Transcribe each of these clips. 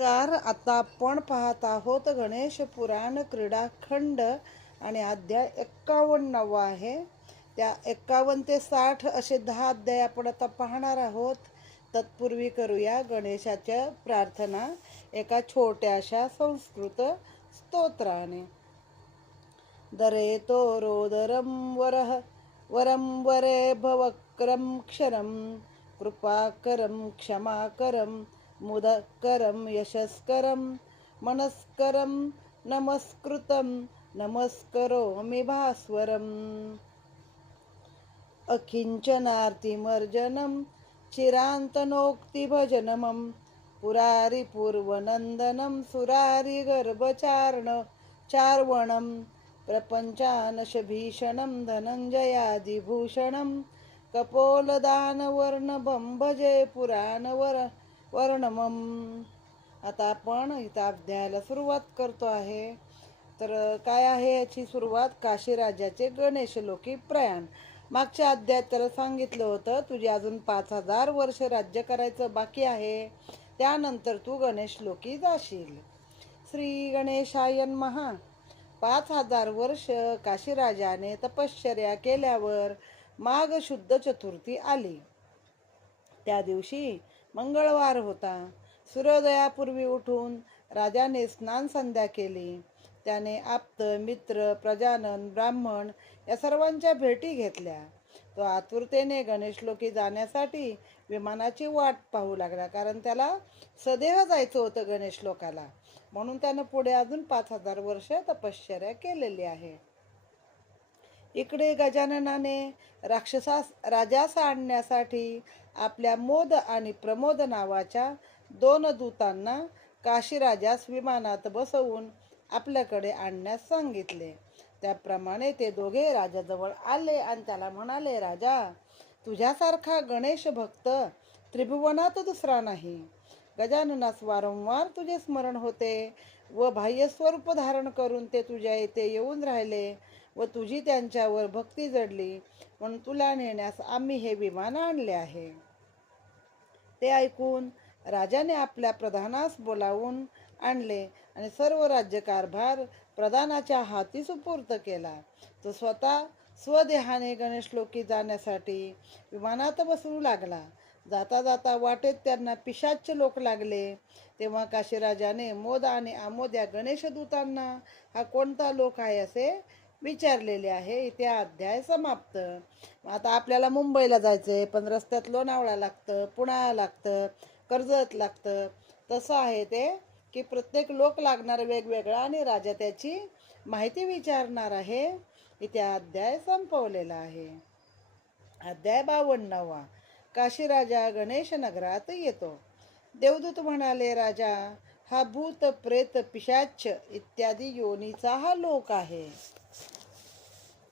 नमस्कार. आता आपण पाहत आहोत गणेश पुराण क्रीडाखंड आणि अध्याय 51 आहे. त्या 51 ते 60 असे 10 अध्याय आपण आता पाहणार आहोत. तत्पूर्वी करूया गणेशाच्या प्रार्थना एका छोट्याशा संस्कृत स्तोत्राने. दरेतो रोदरं वरः वरं वरे भवक्रं क्षरं कृपाकरं क्षमाकरं मुदकरं यशस्करं मनस्करं नमस्कृतं नमस्करोमि भास्वरम्. अकिंचनार्तिमर्जनं चिरान्तनोक्तिभजनमं पुरारिपूर्वनन्दनं सुरारिगर्भचार्वणं प्रपञ्चानशभीषणं धनञ्जयादिभूषणं कपोलदानवर्णभं भजे पुराणवर्णमम्. आता आपण इथं अध्यायाला सुरुवात करतो आहे. तर काय आहे याची सुरुवात? काशीराजाचे गणेशलोकी प्रयाण. मागच्या अध्यायात त्याला सांगितलं होतं, तुझे अजून 5000 वर्ष राज्य करायचं बाकी आहे, त्यानंतर तू गणेशलोकी जाशील. श्री गणेशाय नमः. 5000 वर्ष काशीराजाने तपश्चर्या केल्यावर माघ शुद्ध चतुर्थी आली. त्या दिवशी मंगळवार होता. सूर्योदयापूर्वी उठून राजाने स्नान संध्या केली. त्याने आप्त मित्र प्रजानन ब्राह्मण या सर्वांच्या भेटी घेतल्या. तो आतुरतेने गणेशलोकी जाण्यासाठी विमानाची वाट पाहू लागला, कारण त्याला सदैव जायचं होतं गणेशलोकाला. म्हणून त्यानं पुढे अजून 5000 वर्ष तपश्चर्या केलेली आहे. इकडे गजाननाने राजास आणण्यासाठी आपल्या मोद आणि प्रमोद नावाच्या 2 दूतांना काशीराजास विमानात बसवून आपल्याकडे आणण्यास सांगितले. त्याप्रमाणे ते दोघे राजाजवळ आले आणि त्याला म्हणाले, राजा, तुझ्यासारखा गणेश भक्त त्रिभुवनात दुसरा नाही. गजाननास वारंवार तुझे स्मरण होते व बाह्य स्वरूप धारण करून ते तुझ्या येथे येऊन राहिले व तुझी त्यांच्यावर भक्ती जडली, म्हणून तुला नेण्यास आम्ही हे विमान आणले आहे. ते ऐकून राजाने आपल्या प्रधानास बोलावून आणले आणि सर्व राज्यकारभार प्रधानाच्या हाती सुपूर्त केला. तो स्वतः स्वदेहाने गणेशलोकी जाण्यासाठी विमानात बसू लागला. जाता जाता वाटेत त्यांना पिशाच्च लोक लागले. तेव्हा काशीराजाने मोद आणि आमोद या गणेशदूतांना हा कोणता लोक आहे असे विचारलेले आहे. इथे अध्याय समाप्त. आता आपल्याला मुंबईला जायचंय, पण रस्त्यात लोणावळा लागतं, पुणा लागतं, कर्जत लागतं. तसं आहे ते की प्रत्येक लोक लागणार वेगवेगळा आणि राजा त्याची माहिती विचारणार आहे. इथे अध्याय संपवलेला आहे. अध्याय 52. काशीराजा गणेश नगरात येतो. देवदूत म्हणाले, राजा, हा भूत प्रेत पिशाच इत्यादी योनीचा हा लोक आहे.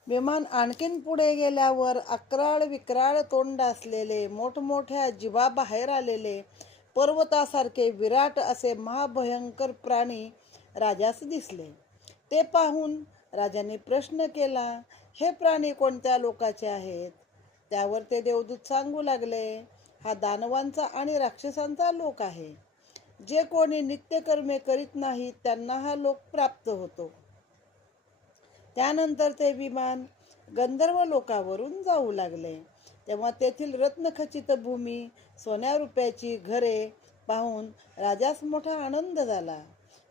विमान आणखीन पुढे गेल्यावर अक्राळ विक्राळ तोंड असलेले मोठमोठ्या जिभा बाहेर आलेले पर्वतासारखे विराट असे महाभयंकर प्राणी राजास दिसले. ते पाहून राजाने प्रश्न केला, हे प्राणी कोणत्या लोकाचे आहेत? त्यावर ते देवदूत सांगू लागले, हा दानवांचा आणि राक्षसांचा लोक आहे. जे कोणी नित्यकर्मे करीत नाहीत त्यांना हा लोक प्राप्त होतो. त्यानंतर ते विमान गंधर्व लोकावरून जाऊ लागले. तेव्हा तेथील रत्नखचित भूमी, सोन्या रुपयाची घरे पाहून राजास मोठा आनंद झाला.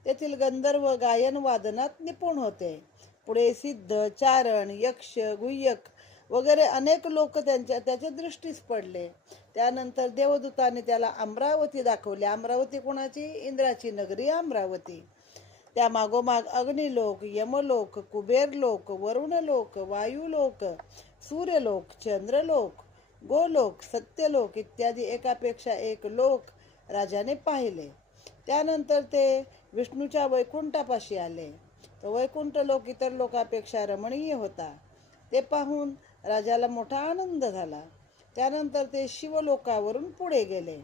तेथील गंधर्व गायन वादनात निपुण होते. पुढे सिद्ध, चारण, यक्ष, गुह्यक वगैरे अनेक लोक त्याच्या दृष्टीस पडले. त्यानंतर देवदूताने त्याला अमरावती दाखवली. अमरावती कोणाची? इंद्राची नगरी अमरावती. त्या मागोमाग अग्निलोक, यमलोक, कुबेरलोक, वरुणलोक, वायुलोक, सूर्यलोक, चंद्रलोक, गोलोक, सत्यलोक इत्यादी एकापेक्षा एक लोक राजाने पाहिले. त्यानंतर ते विष्णूच्या वैकुंठापाशी आले. तो वैकुंठ लोक इतर लोकांपेक्षा रमणीय होता. ते पाहून राजाला मोठा आनंद झाला. त्यानंतर ते शिवलोकावरून पुढे गेले.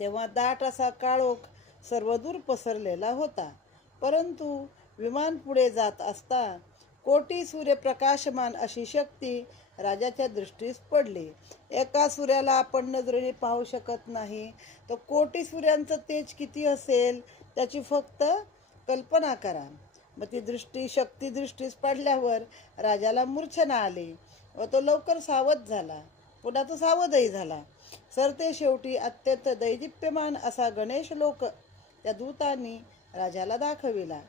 तेव्हा दाट असा काळोख सर्वदूर पसरलेला होता. परंतु विमान पुढे जात असता कोटी सूर्य प्रकाशमान अशी शक्ती राजाच्या दृष्टीस पडली. एका सूर्याला आपण नजरेने पाहू शकत नाही, तर कोटी सूर्यांचं तेज किती असेल त्याची फक्त कल्पना करा. मग ती शक्ती दृष्टीस पडल्यावर राजाला मूर्छना आली व तो लवकर सावध झाला. पुन्हा तो सावधही झाला. सरते शेवटी अत्यंत दैदिप्यमान असा गणेश लोक त्या दूतांनी राजाला दाखविला.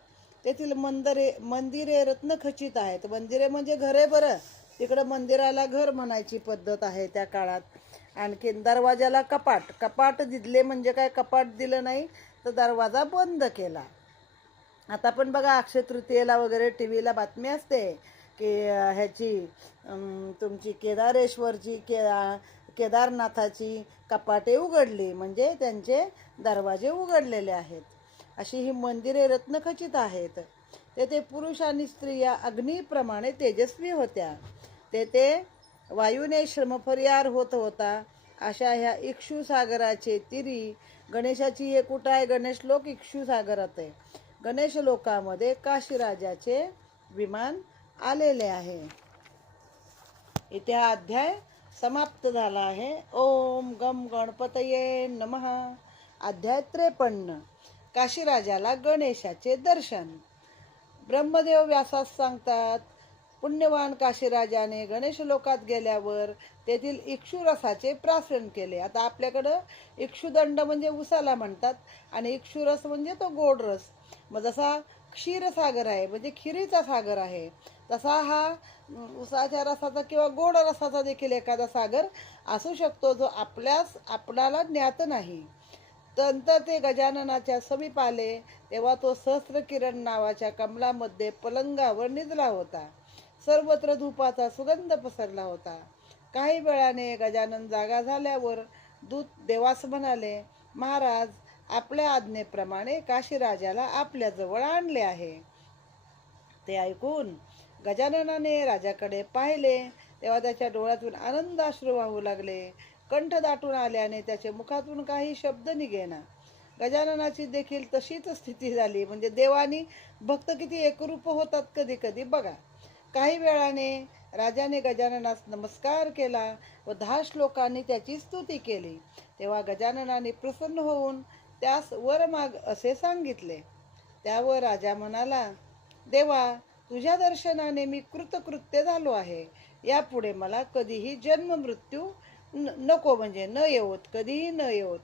तेथील मंदिरे रत्नखचित आहेत. मंदिरे म्हणजे घरे बरं, तिकडं मंदिराला घर म्हणायची पद्धत आहे त्या काळात. आणखीन दरवाजाला कपाट दिले म्हणजे काय, कपाट दिलं नाही तर दरवाजा बंद केला. आता पण बघा अक्षय तृतीयेला वगैरे टी व्हीला बातमी असते की ह्याची तुमची केदारनाथाची कपाटे उघडली, म्हणजे त्यांचे दरवाजे उघडलेले आहेत. अशी ही मंदिरे रत्नखचित आहेत. तेथे पुरुष आणि स्त्रिया अग्नीप्रमाणे तेजस्वी होत्या. तेथे वायूने श्रमफरियार होत होता. अशा ह्या इक्षुसागराचे तिरी गणेशाची हे कुठं आहे, गणेश लोक इक्षुसागरात आहे. गणेश लोकामध्ये काशीराजाचे विमान आलेले आहे. इथे हा अध्याय समाप्त झाला आहे. ओम गम गणपतये नमः. अध्याय 53. काशीराजाला गणेशाचे दर्शन. ब्रह्मदेव व्यासास सांगतात, पुण्यवान काशीराजाने गणेश लोकात गेल्यावर तेथील इक्षुरसाचे प्राशन केले. आता आपल्याकडं इक्षुदंड म्हणजे उसाला म्हणतात आणि इक्षुरस म्हणजे तो गोड रस. मग जसा क्षीरसागर आहे म्हणजे खिरीचा सागर आहे, तसा हा उसाच्या रसाचा किंवा गोड रसाचा देखील एखादा सागर असू शकतो, जो आपल्याला ज्ञात नाही. नंतर ते गजाननाच्या समीप आले तेव्हा तो सहस्त्रकिरण नावाच्या कमलामध्ये पलंगावर निजला होता. सर्वत्र धूपाचा सुगंध पसरला होता. काही वेळाने गजानन जागा झाल्यावर दूत देवास म्हणाले, महाराज, आपल्या आज्ञेप्रमाणे काशीराजाला आपल्या जवळ आणले आहे. ते ऐकून गजाननाने राजाकडे पाहिले तेव्हा त्याच्या डोळ्यातून आनंद अश्रू वाहू लागले. कंठ दाटून आल्याने त्याच्या मुखातून काही शब्द निघेना. गजाननाची देखील तशीच स्थिती झाली. म्हणजे देवानी भक्त किती एकरूप होतात कधी कधी बघा. काही वेळाने राजाने गजाननास नमस्कार केला व 10 श्लोकांनी त्याची स्तुती केली. तेव्हा गजाननाने प्रसन्न होऊन त्यास वर माग असे सांगितले. त्यावर राजा म्हणाला, देवा, तुझ्या दर्शनाने मी कृतकृत्य झालो आहे. यापुढे मला कधीही जन्म मृत्यू नको, म्हणजे न येवोत, कधीही न येवोत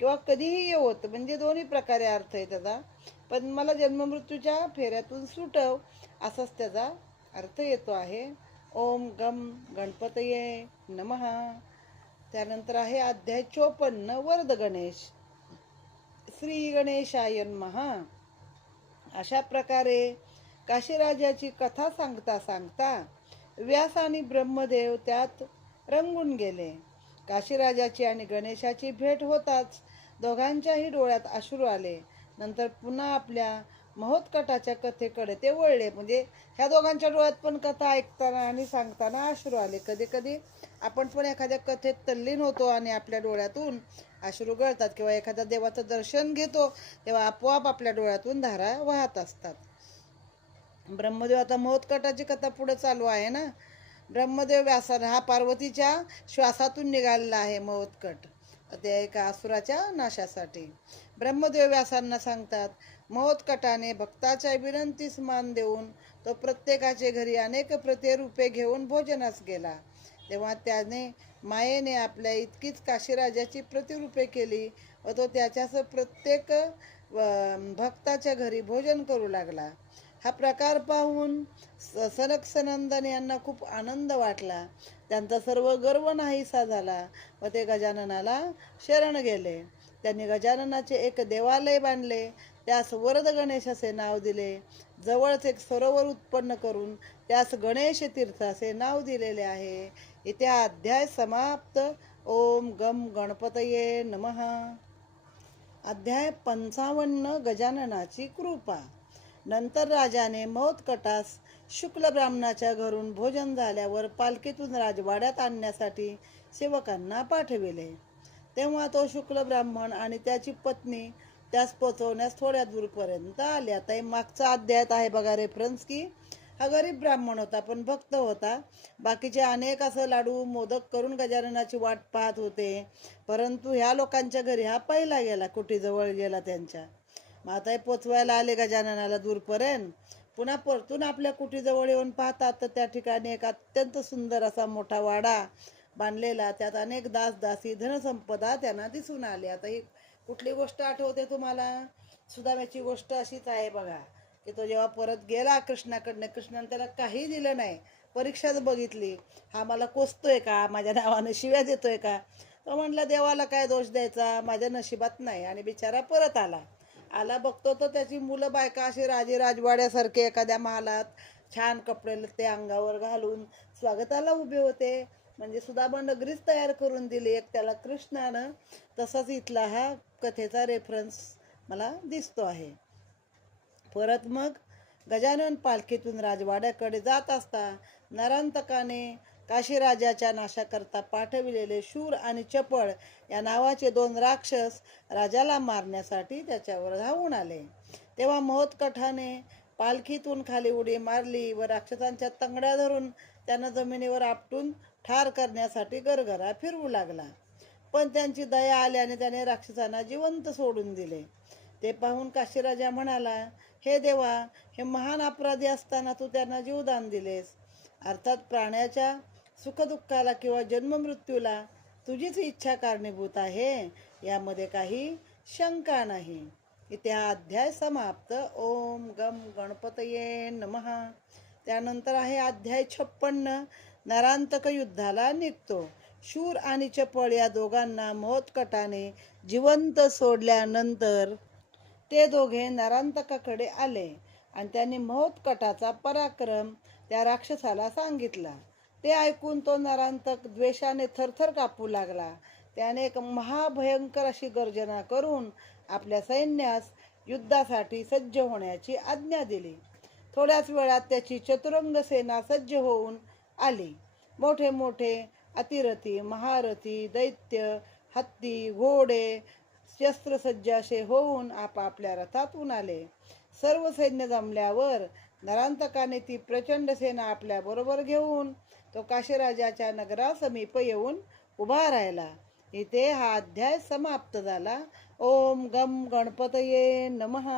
किंवा कधीही येवोत, म्हणजे दोन्ही प्रकारे अर्थ आहे त्याचा. पण मला जन्ममृत्यूच्या फेऱ्यातून सुटव, असाच त्याचा अर्थ येतो आहे. ओम गम गणपतये नमः. त्यानंतर आहे अध्याय 54 वरद गणेश. श्री गणेशाय नमः. अशा प्रकारे काशीराजाची कथा सांगता सांगता व्यास आणि ब्रह्मदेव त्यात रंगून गेले. काशीराजाची आणि गणेशाची भेट होताच दोघांच्याही डोळ्यात अश्रू आले. नंतर पुन्हा आपल्या महोत्कटाच्या कथेकडे ते वळले. म्हणजे ह्या दोघांच्या डोळ्यात पण कथा ऐकताना आणि सांगताना अश्रू आले. कधी कधी आपण पण एखाद्या कथेत तल्लीन होतो आणि आपल्या डोळ्यातून अश्रू गळतात, किंवा एखाद्या देवाचं दर्शन घेतो तेव्हा आपोआप आपल्या डोळ्यातून धारा वाहत असतात. ब्रह्मदेव, आता महोत्कटाची कथा पुढे चालू आहे ना. ब्रह्मदेव व्यासाला, हा पार्वतीच्या श्वासातून निघालेला आहे महोत्कट, ते एका असुराच्या नाशासाठी. ब्रह्मदेव व्यासांना सांगतात, महोत्कटाने भक्ताच्या विनंतीस मान देऊन तो प्रत्येकाचे घरी अनेक प्रतिरूपे घेऊन भोजनास गेला. तेव्हा त्याने मायेने आपल्या इतकीच काशीराजाची प्रतिरूपे केली व तो त्याच्यास प्रत्येक भक्ताच्या घरी भोजन करू लागला. हा प्रकार पाहून सनक सनंदन यांना खूप आनंद वाटला. त्यांचा सर्व गर्व नाहीसा झाला व ते गजाननाला शरण गेले. त्यांनी गजाननाचे एक देवालय बांधले, त्यास वरद गणेश असे नाव दिले. जवळच एक सरोवर उत्पन्न करून त्यास गणेश तीर्थ असे नाव दिलेले आहे. इथे अध्याय समाप्त. ओम गम गणपतये नमः. अध्याय 55 गजाननाची कृपा. नंतर राजाने महोत्कटास शुक्ल ब्राह्मणाच्या घरून भोजन झाल्यावर पालखीतून राजवाड्यात आणण्यासाठी सेवकांना पाठविले. तेव्हा तो शुक्ल ब्राह्मण आणि त्याची पत्नी त्यास पोचवण्यास थोड्या दूरपर्यंत आले. आता हे मागचा अध्यायात आहे बघा रेफरन्स, की हा गरीब ब्राह्मण होता, पण भक्त होता. बाकीचे अनेक असं लाडू मोदक करून गजाननाची वाट पाहत होते, परंतु ह्या लोकांच्या घरी हा पहिला गेला, कुटीजवळ गेला त्यांच्या. मग आता हे पोचवायला आले गजाननाला दूरपर्यंत. पुन्हा परतून आपल्या कुटीजवळ येऊन पाहतात, तर त्या ठिकाणी एक अत्यंत सुंदर असा मोठा वाडा बांधलेला, त्यात अनेक दास दासी धनसंपदा त्यांना दिसून आली. आता ही कुठली गोष्ट आठवते तुम्हाला? सुदाम्याची गोष्ट अशीच आहे बघा, की तो जेव्हा परत गेला कृष्णाकडनं, कृष्णाने त्याला काही दिलं नाही, परीक्षाच बघितली, हा मला कोसतोय का, माझ्या नावानं शिव्या देतोय का. तो म्हटला देवाला काय दोष द्यायचा, माझ्या नशिबात नाही, आणि बिचारा परत आला. बघतो तर त्याची मुलं बायका अशी राजे राजवाड्यासारखे एखाद्या महालात छान कपडे ते अंगावर घालून स्वागताला उभे होते. म्हणजे सुदामा नगरीच तयार करून दिली एक त्याला कृष्णानं. तसाच इथला हा कथेचा रेफरन्स मला दिसतो आहे. परत मग गजानन पालखीतून राजवाड्याकडे जात असता नरांतकाने काशीराजाच्या नाशाकरता पाठविलेले शूर आणि चपळ या नावाचे 2 राक्षस राजाला मारण्यासाठी त्याच्यावर धावून आले. तेव्हा महोत्कटाने पालखीतून खाली उडी मारली व राक्षसांच्या तंगड्या धरून त्यांना जमिनीवर आपटून ठार करण्यासाठी गरगरा फिरवू लागला. पण त्यांची दया आल्याने त्याने राक्षसांना जिवंत सोडून दिले. ते पाहून काशीराजा म्हणाला, हे देवा, हे महान अपराधी असताना तू त्यांना जीवदान दिलेस. अर्थात प्राण्याच्या सुखदुःखाला किंवा जन्ममृत्यूला तुझीच इच्छा कारणीभूत आहे, यामध्ये काही शंका नाही. इथे हा अध्याय समाप्त. ओम गम गणपतये नमः. त्यानंतर आहे अध्याय 56. नरांतक युद्धाला निघतो. शूर आणि चपळ या दोघांना महोत्कटाने जिवंत सोडल्यानंतर ते दोघे नरांतकाकडे आले आणि त्यांनी महोत्कटाचा पराक्रम त्या राक्षसाला सांगितला. ते ऐकून तो नरांतक द्वेषाने थरथर कापू लागला. त्याने एक महाभयंकर अशी गर्जना करून आपल्या सैन्यास युद्धासाठी सज्ज होण्याची आज्ञा दिली. थोड्याच वेळात त्याची चतुरंग सेना सज्ज होऊन आली. मोठे मोठे अतिरथी, महारथी, दैत्य, हत्ती, घोडे शस्त्रसज्ज असे होऊन आपापल्या रथातून आले. सर्व सैन्य जमल्यावर नरांतकाने ती प्रचंड सेना आपल्या बरोबर घेऊन तो काशीराजाच्या नगरासमीप येऊन उभा राहिला. इथे हा अध्याय समाप्त झाला. ओम गम गणपतये नमः.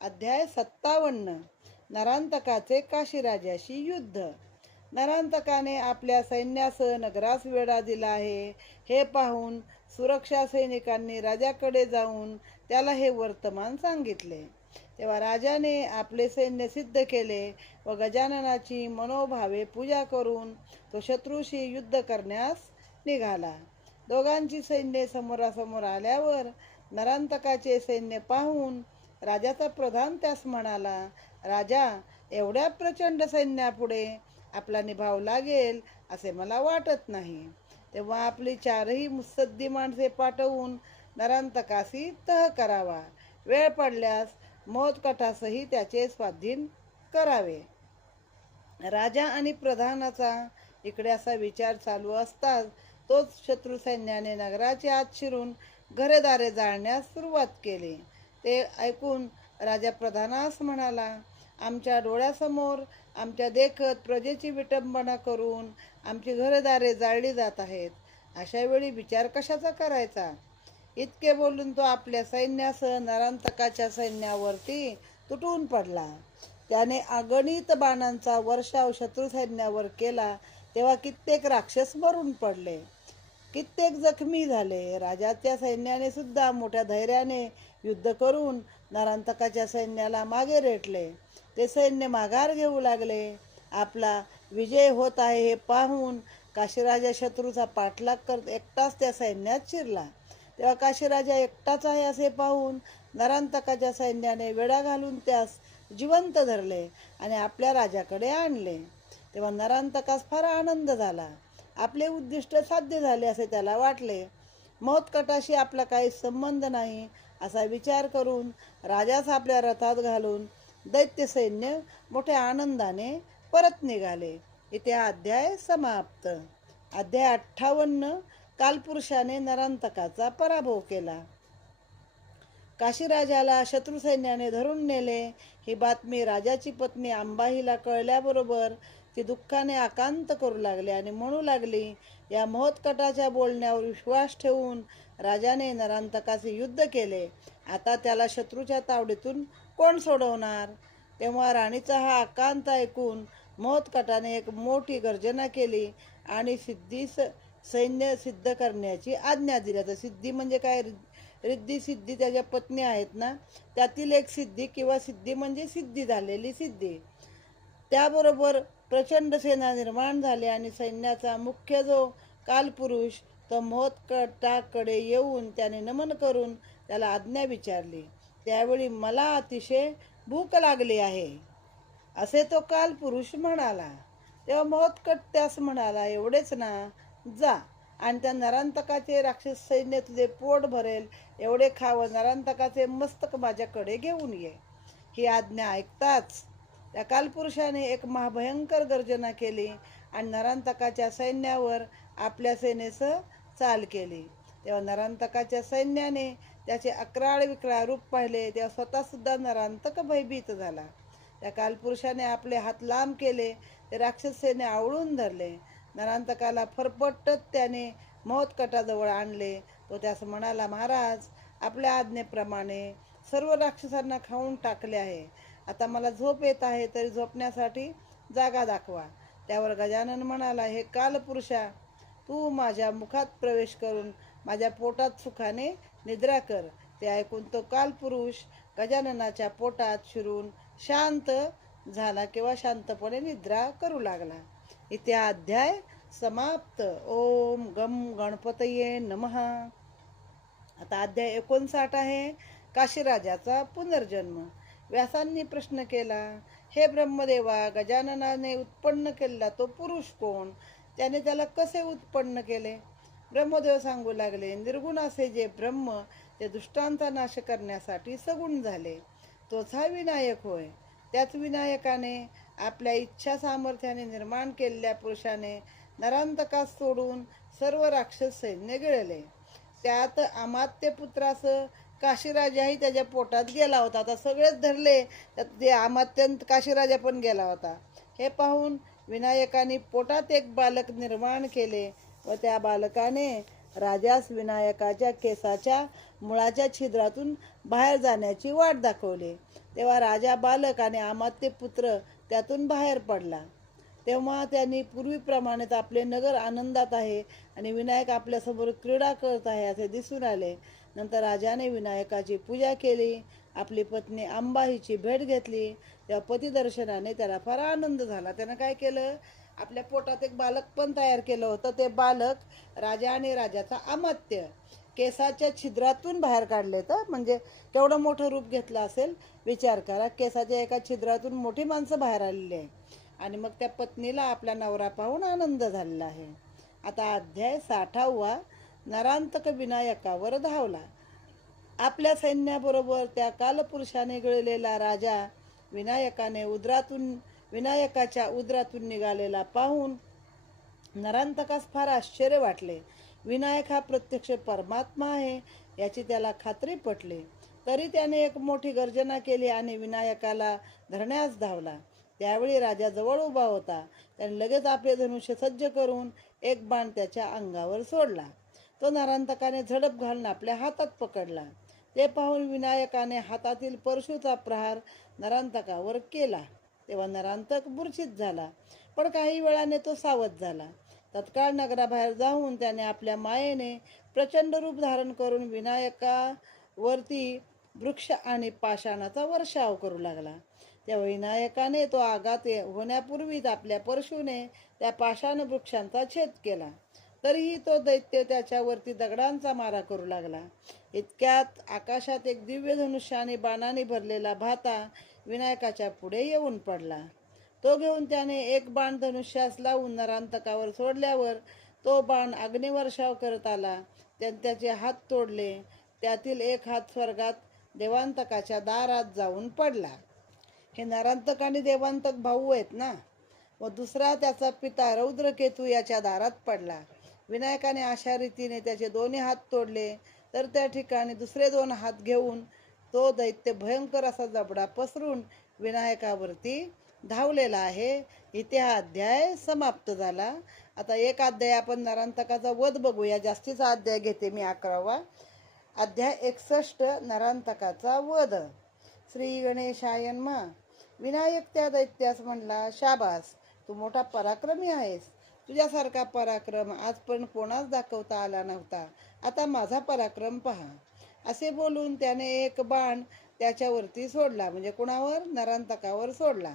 अध्याय 57. नरांतकाचे काशीराजाशी युद्ध. नरांतकाने आपल्या सैन्यासह नगरास वेढा दिला आहे हे पाहून सुरक्षा सैनिकांनी राजाकडे जाऊन त्याला हे वर्तमान सांगितले. तेव्हा राजाने आपले सैन्य सिद्ध केले व गजाननाची मनोभावे पूजा करून तो शत्रूशी युद्ध करण्यास निघाला. दोघांची सैन्य समोरासमोर आल्यावर नरांतकाचे सैन्य पाहून राजाचा प्रधान त्यास म्हणाला, राजा, एवढ्या प्रचंड सैन्यापुढे आपला निभाव लागेल असे मला वाटत नाही. तेव्हा आपली 4ही मुत्सद्दी माणसे पाठवून नरांतकाशी तह करावा. वेळ पडल्यास महोत्कटासही त्याचे स्वाधीन करावे. राजा आणि प्रधानाचा इकडे असा विचार चालू असताच तोच शत्रू सैन्याने नगराच्या आत शिरून घरेदारे जाळण्यास सुरुवात केली. ते ऐकून राजा प्रधानास म्हणाला, आमच्या डोळ्यासमोर आमच्या देखत प्रजेची विटंबना करून आमची घरदारे जाळली जात आहेत. अशा वेळी विचार कशाचा करायचा. इतके बोलून तो आपल्या सैन्यासह नरांतकाच्या सैन्यावरती तुटून पडला. त्याने अगणित बाणांचा वर्षाव शत्रू सैन्यावर केला तेव्हा कित्येक राक्षस मरून पडले, कित्येक जखमी झाले. राजाच्या सैन्याने सुद्धा मोठ्या धैर्याने युद्ध करून नरांतकाच्या सैन्याला मागे रेटले. ते सैन्य माघार घेऊ लागले. आपला विजय होत आहे हे पाहून काशीराजा शत्रूचा पाठलाग करत एकटाच त्या सैन्यात शिरला. तेव्हा काशीराजा एकटाच आहे असे पाहून नरांतकाच्या सैन्याने वेढा घालून त्यास जिवंत धरले आणि आपल्या राजाकडे आणले. तेव्हा नरांतकास फार आनंद झाला. आपले उद्दिष्ट साध्य झाले असे त्याला वाटले. महोत्कटाशी आपला काही संबंध नाही असा विचार करून राजास आपल्या रथात घालून दैत्य सैन्य मोठ्या आनंदाने परत निघाले. इथे हा अध्याय समाप्त. अध्याय 58. कालपुरुषाने नरांतकाचा पराभव केला. काशीराजाला शत्रू सैन्याने धरून नेले. ही बातमी राजाची पत्नी अंबाईला कळल्याबरोबर ती दुःखाने आकांत करू लागली आणि म्हणू लागली, या महोत्कटाच्या बोलण्यावर विश्वास ठेवून राजाने नरांतकाचे युद्ध केले. आता त्याला शत्रूच्या तावडीतून कोण सोडवणार? तेव्हा राणीचा हा आकांत ऐकून महोत्कटाने एक मोठी गर्जना केली आणि सैन्य सिद्ध करण्याची आज्ञा दिली. आता सिद्धी म्हणजे काय? रिद्धी सिद्धी त्याच्या पत्नी आहेत ना, त्यातील एक सिद्धी किंवा सिद्धी म्हणजे सिद्धी झालेली सिद्धी. त्याबरोबर प्रचंड सेना निर्माण झाली आणि सैन्याचा मुख्य जो कालपुरुष तो महोत्कटाकडे येऊन त्याने नमन करून त्याला आज्ञा विचारली. त्यावेळी मला अतिशय भूक लागली आहे असे तो कालपुरुष म्हणाला. तेव्हा महोत्कट त्यास म्हणाला, एवढेच ना, जा आणि त्या नरांतकाचे राक्षस सैन्य तुझे पोट भरेल एवढे खाव, नरांतकाचे मस्तक माझ्याकडे घेऊन ये. ही आज्ञा ऐकताच त्या कालपुरुषाने एक महाभयंकर गर्जना केली आणि नरांतकाच्या सैन्यावर आपल्या सेनेसह चाल केली. तेव्हा नरांतकाच्या सैन्याने त्याचे अक्राळ विक्राळ रूप पाहिले. तेव्हा स्वतः सुद्धा नरांतक भयभीत झाला. त्या कालपुरुषाने आपले हात लांब केले, ते राक्षस सेने आवळून धरले. नरांतकाला फरफटत त्याने महोत्कटाजवळ आणले. तो त्यास म्हणाला, महाराज, आपल्या आज्ञेप्रमाणे सर्व राक्षसांना खाऊन टाकले आहे. आता मला झोप येत आहे, तरी झोपण्यासाठी जागा दाखवा. त्यावर गजानन म्हणाला, हे कालपुरुषा, तू माझ्या मुखात प्रवेश करून माझ्या पोटात सुखाने निद्रा कर. ते ऐकून तो कालपुरुष गजाननाच्या पोटात शिरून शांत झाला किंवा शांतपणे निद्रा करू लागला. इथे अध्याय समाप्त. ओम गम गणपतये नमः. आता अध्याय 59 आहे, काशीराजाचा पुनर्जन्म. व्यासांनी प्रश्न केला, हे ब्रह्मदेवा, गजाननाने उत्पन्न केलेला तो पुरुष कोण? त्याने त्याला कसे उत्पन्न केले? ब्रह्मदेव सांगू लागले, निर्गुण असे जे ब्रह्म ते दुष्टांचा नाश करण्यासाठी सगुण झाले, तोच हा विनायक होय. त्याच विनायकाने आपल्या इच्छा सामर्थ्याने निर्माण केलेल्या पुरुषाने नरांतकास सोडून सर्व राक्षस सैन्य गिळले. त्यात अमात्य पुत्रास काशीराजाही त्याच्या पोटात गेला होता. आता सगळेच धरले, त्यात ते अमात्यंत काशीराजा पण गेला होता. हे पाहून विनायकाने पोटात एक बालक निर्माण केले व त्या बालकाने राजास विनायकाच्या केसाच्या मुळाच्या छिद्रातून बाहेर जाण्याची वाट दाखवली. तेव्हा राजा बालक आणि अमात्य पुत्र त्यातून बाहेर पडला. तेव्हा त्यांनी पूर्वीप्रमाणेच आपले नगर आनंदात आहे आणि विनायक आपल्यासमोर क्रीडा करत आहे असे दिसून आले. नंतर राजाने विनायकाची पूजा केली, आपली पत्नी अंबाईची भेट घेतली. तेव्हा पतिदर्शनाने त्याला फार आनंद झाला. त्यानं काय केलं, आपल्या पोटात एक बालक पण तयार केलं होतं. ते बालक राजा आणि राजाचा अमात्य केसाच्या छिद्रातून बाहेर काढले. तर म्हणजे केवढं मोठं रूप घेतलं असेल विचार करा. केसाच्या एका छिद्रातून मोठी माणसं बाहेर आलेली आहे आणि मग त्या पत्नीला आपला नवरा पाहून आनंद झालेला आहे. आता अध्याय 60वा, नरांतक विनायकावर धावला. आपल्या सैन्याबरोबर त्या कालपुरुषाने गिळलेला राजा विनायकाच्या उदरातून निघालेला पाहून नरांतकास फार आश्चर्य वाटले. विनायक हा प्रत्यक्ष परमात्मा आहे याची त्याला खात्री पटली. तरी त्याने एक मोठी गर्जना केली आणि विनायकाला धरण्यास धावला. त्यावेळी राजा जवळ उभा होता. त्याने लगेच आपले धनुष्य सज्ज करून एक बाण त्याच्या अंगावर सोडला. तो नरांतकाने झडप घालून आपल्या हातात पकडला. ते पाहून विनायकाने हातातील परशूचा प्रहार नरांतकावर केला. तेव्हा नरांतक मूर्छित झाला, पण काही वेळाने तो सावध झाला. तत्काळ नगराबाहेर जाऊन त्याने आपल्या मायेने प्रचंड रूप धारण करून विनायकावरती वृक्ष आणि पाषाणाचा वर्षाव करू लागला. तेव्हा विनायकाने तो आघात होण्यापूर्वीच आपल्या परशूने त्या पाषाण वृक्षांचा छेद केला. तरीही तो दैत्य त्याच्यावरती दगडांचा मारा करू लागला. इतक्यात आकाशात एक दिव्य धनुष्याने बाणाने भरलेला भाता विनायकाच्या पुढे येऊन पडला. तो घेऊन त्याने एक बाण धनुष्यास लावून नरांतकावर सोडल्यावर तो बाण अग्निवर्षाव करत आला. त्याने त्याचे हात तोडले. त्यातील एक हात स्वर्गात देवांतकाच्या दारात जाऊन पडला. हे नरांतक आणि देवांतक भाऊ आहेत ना. व दुसरा त्याचा पिता रौद्रकेतू याच्या दारात पडला. विनायकाने अशा रीतीने त्याचे दोन्ही हात तोडले. तर त्या ठिकाणी दुसरे दोन हात घेऊन तो दैत्य भयंकर असा जबडा पसरून विनायकावरती धावलेला आहे. इथे हा अध्याय समाप्त झाला. आता एक अध्याय आपण नरांतकाचा वध बघूया. जास्तीचा अध्याय घेते मी 11वा अध्याय 61 नरांतकाचा वध. श्री गणेशाय नमः. विनायक त्या दैत्यास म्हणला, शाबास, तू मोठा पराक्रमी आहेस. तुझ्यासारखा पराक्रम आजपर्यंत कोणाच दाखवता आला नव्हता. आता माझा पराक्रम पहा. असे बोलून त्याने एक बाण त्याच्यावरती सोडला, म्हणजे कुणावर? नरांतकावर सोडला.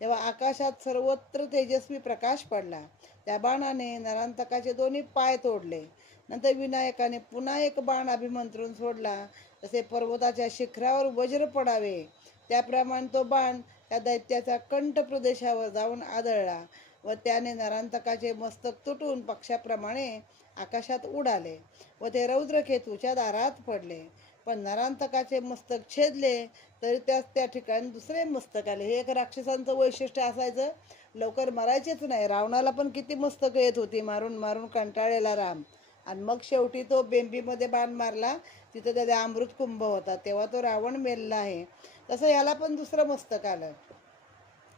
तेव्हा आकाशात सर्वत्र तेजस्वी प्रकाश पडला. त्या बाणाने नरांतकाचे दोन्ही पाय तोडले. नंतर विनायकाने पुन्हा एक बाण अभिमंत्रून सोडला. तसे पर्वताच्या शिखरावर वज्र पडावे त्याप्रमाणे तो बाण त्या दैत्याच्या कंठ प्रदेशावर जाऊन आदळला व त्याने नरांतकाचे मस्तक तुटून पक्षाप्रमाणे आकाशात उडाले व ते रौद्रकेतूच्या दारात पडले. पण नरांतकाचे मस्तक छेदले तरी त्या ठिकाणी दुसरे मस्तक आले. हे एक राक्षसांचं वैशिष्ट्य असायचं, लवकर मरायचेच नाही. रावणाला पण किती मस्तकं येत होती, मारून मारून कंटाळलेला राम. आणि मग शेवटी तो बेंबीमध्ये बाण मारला, तिथं त्याचा अमृत कुंभ होता, तेव्हा तो रावण मेलला आहे. तसं याला पण दुसरं मस्तक आलं.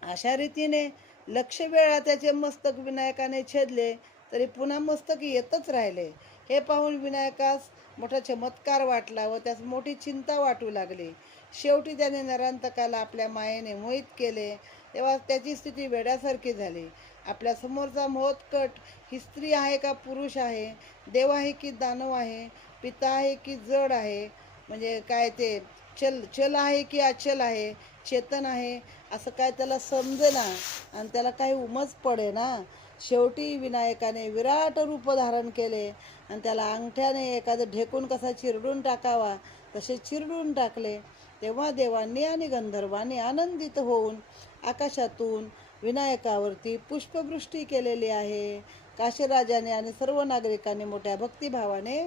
अशा रीतीने लक्ष वेळा त्याचे मस्तक विनायकाने छेदले तरी पुन्हा मस्तक येतच राहिले. हे पाहून विनायकास मोठा चमत्कार वाटला व त्यास मोठी चिंता वाटू लागली. शेवटी त्याने नरांतकाला आपल्या मायेने मोहित केले. तेव्हा त्याची स्थिती वेड्यासारखी झाली. आपल्या समोरचा मोहत्कट ही स्त्री आहे का पुरुष आहे, देव आहे की दानव आहे, पिता आहे की जड आहे, म्हणजे काय ते चल आहे की अचल आहे, चेतन आहे, असं काय त्याला समजेना आणि त्याला काही उमज पडेना. शेवटी विनायकाने विराट रूप धारण केले आणि त्याला अंगठ्याने एखादं ढेकून कसा चिरडून टाकावा तसे चिरडून टाकले. तेव्हा देवांनी आणि गंधर्वांनी आनंदित होऊन आकाशातून विनायकावरती पुष्पवृष्टी केलेली आहे. काशीराजाने आणि सर्व नागरिकांनी मोठ्या भक्तिभावाने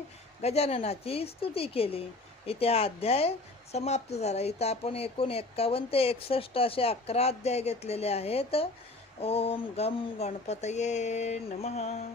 गजाननाची स्तुती केली. इथे हा अध्याय समाप्त झाला. इथं आपण एकूण 51 ते 61 असे 11 अध्याय घेतलेले आहेत. ओम गम गणपतये नमः.